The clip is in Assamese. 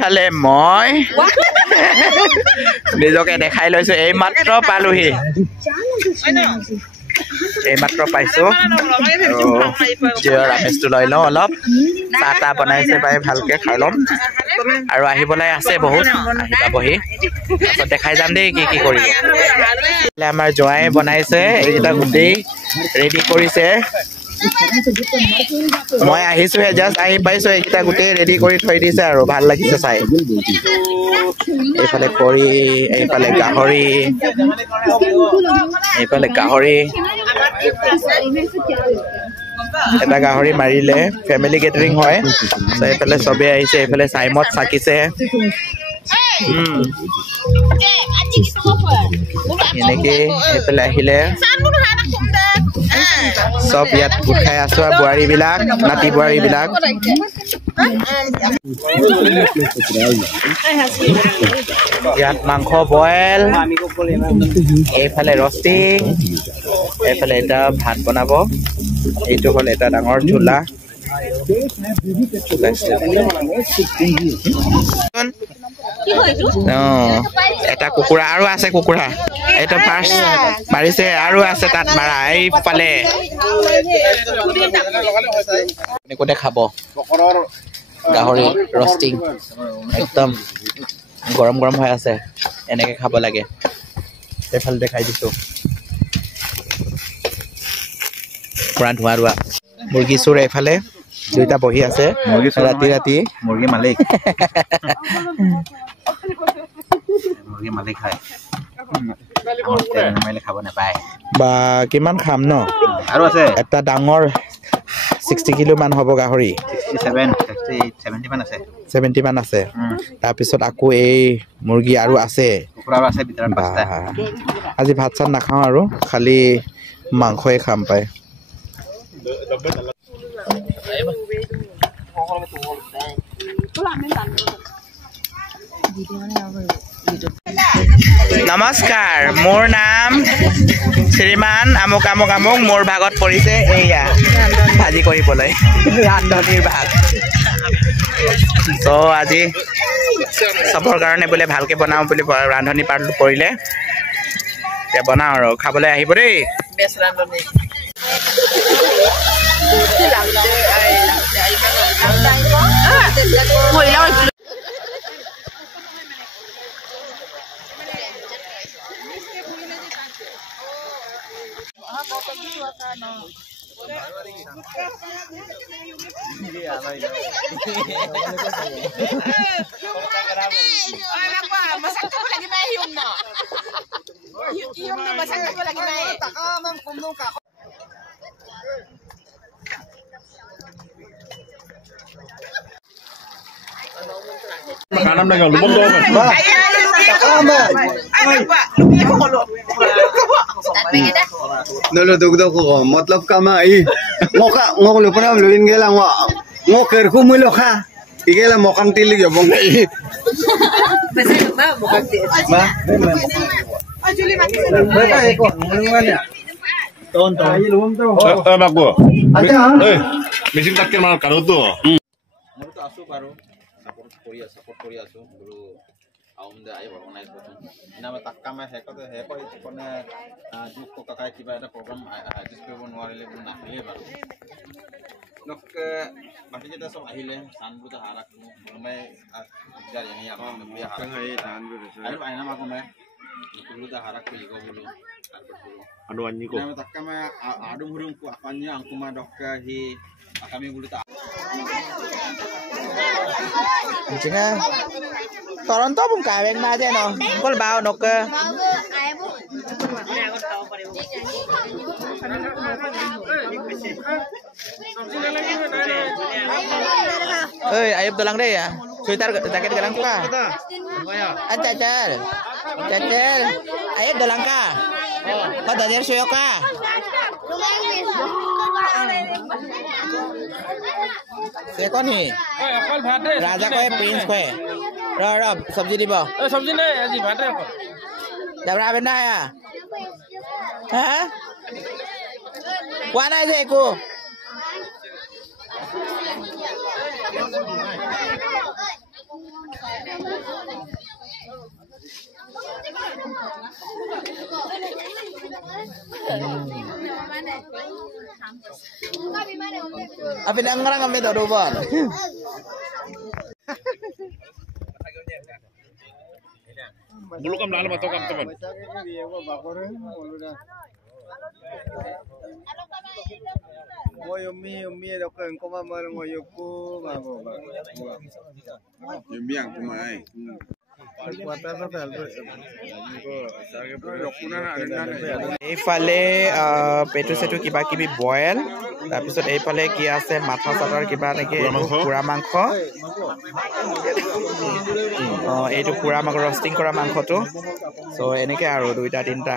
ফালে মই নিজকে দেখাই লৈছো এই মাত্ৰ পালোহি এই মাত্ৰ পাইছো আমেজটো লৈ লওঁ অলপ চাহ তাহ বনাইছে পাই ভালকে খাই ল'ম আৰু আহিবলৈ আছে বহুত আহিবহি তাৰপিছত দেখাই যাম দেই কি কি কৰিব আমাৰ জোৱাই বনাইছে এইকেইটা গোটেই ৰেডি কৰিছে মই আহিছোহে জাষ্ট আহি পাইছো এইকেইটা গোটেই ৰেডি কৰি থৈ দিছে আৰু ভাল লাগিছে চাই এইফালে কৰি এইফালে গাহৰি এটা গাহৰি মাৰিলে ফেমিলি গেটাৰিং হয় এইফালে চবে আহিছে এইফালে চাইমত চাকিছে এনেকে এইফালে আহিলে সব ইয়াত গোট খাই আছো আৰু বোৱাৰীবিলাক নাতি বোৱাৰীবিলাক ইয়াত মাংস বইল এইফালে ৰষ্টিং এইফালে এটা ভাত বনাব এইটো হ'ল এটা ডাঙৰ চুলা এটা কুকুৰা আৰু আছে কুকুৰা এইটো ফাৰ্ষ্ট মাৰিছে আৰু আছে তাত মাৰা এইফালে কোনে খাব গাহৰি ৰষ্টিং একদম গৰম গৰম হৈ আছে এনেকে খাব লাগে এইফালে দেখাই দিছো পুৰা ধোৱা মুৰ্গী চোৰ এইফালে দুইটা বহি আছে ৰাতি ৰাতি মুৰ্গী মালিক খায় খাব নাপায় বা কিমান খাম ন আৰু আছে এটা ডাঙৰ 60 কিলো মান হ'ব গাহৰি 70 মান আছে তাৰপিছত আকৌ এই মুৰ্গী আৰু আছে আজি ভাত চাত নাখাওঁ আৰু খালি মাংসই খাম পাই নমস্কাৰ মোৰ নাম শ্ৰীমান আমুক আমুক আমুক মোৰ ভাগত পৰিছে এইয়া ভাজি কৰিবলৈ ৰান্ধনিৰ ভাগ তো আজি চবৰ কাৰণে বোলে ভালকে বনাওঁ বুলি ৰান্ধনি পাৰ্টটো পৰিলে এতিয়া বনাওঁ আৰু খাবলৈ আহিব দেই বেষ্ট ৰান্ধনি Nolo dugdog ko मतलब kamai ngok lupana luin gela ngok kerku mulo kha igela mokang tilig yo bong ai basa ba mokang tilig ba ajuli mati ba eko ngulungan ya ton ai luom to bago mesin takkir mar karo to মোৰ তো আছো পাৰো সাপোৰ্ট কৰি আছো গুৰু আউমদে আই অর্গানাইজ করুন ইনামে তাক্কামে হেকতে হেকই কোনে যুক কাকাই কিবা এটা প্রোগ্রাম আয়োজন কৰিব নোৱাৰিলে বুলি নাহিলে বাৰু লোক বাকি যেটা সব আহিলে সানবুতে হাৰাক মই জানি নি আমাৰ বিয়া হাৰাক এই সানবুতে আৰু আইনা মাকমে বুলুতে হারাক লিগো বুলু anu anyi ko ইনামে তাক্কামে আডুম হুরুম কো আপাnya angkuma dokka hi kami buluta chính á còn tốt không cả bên mai thế nào có bao nộp cơ ơi ayam tulang deh ya sweater jaket galang ka anh cacer ayam tulang ka kau tanya suyo ka से कौन है राजा को है प्रिंस को है रो सब्जी दिबो सब्जी नहीं আজি ভাত রে दबरा बेना है हैं कोना है को Apa yang ngarang kami tak doban? Bulu kam lalu atau kam teman. Umi ada kan kau mama ngoyokku mama. Umi yang kumai. এইফালে পেটু চেটু কিবা কিবি বইল তাৰপিছত এইফালে কি আছে মাথা চাটাৰ কিবা নেকি পুৰা মাংস এইটো পুৰা মাংস ৰষ্টিং কৰা মাংসটো চ' এনেকৈ আৰু দুইটা তিনিটা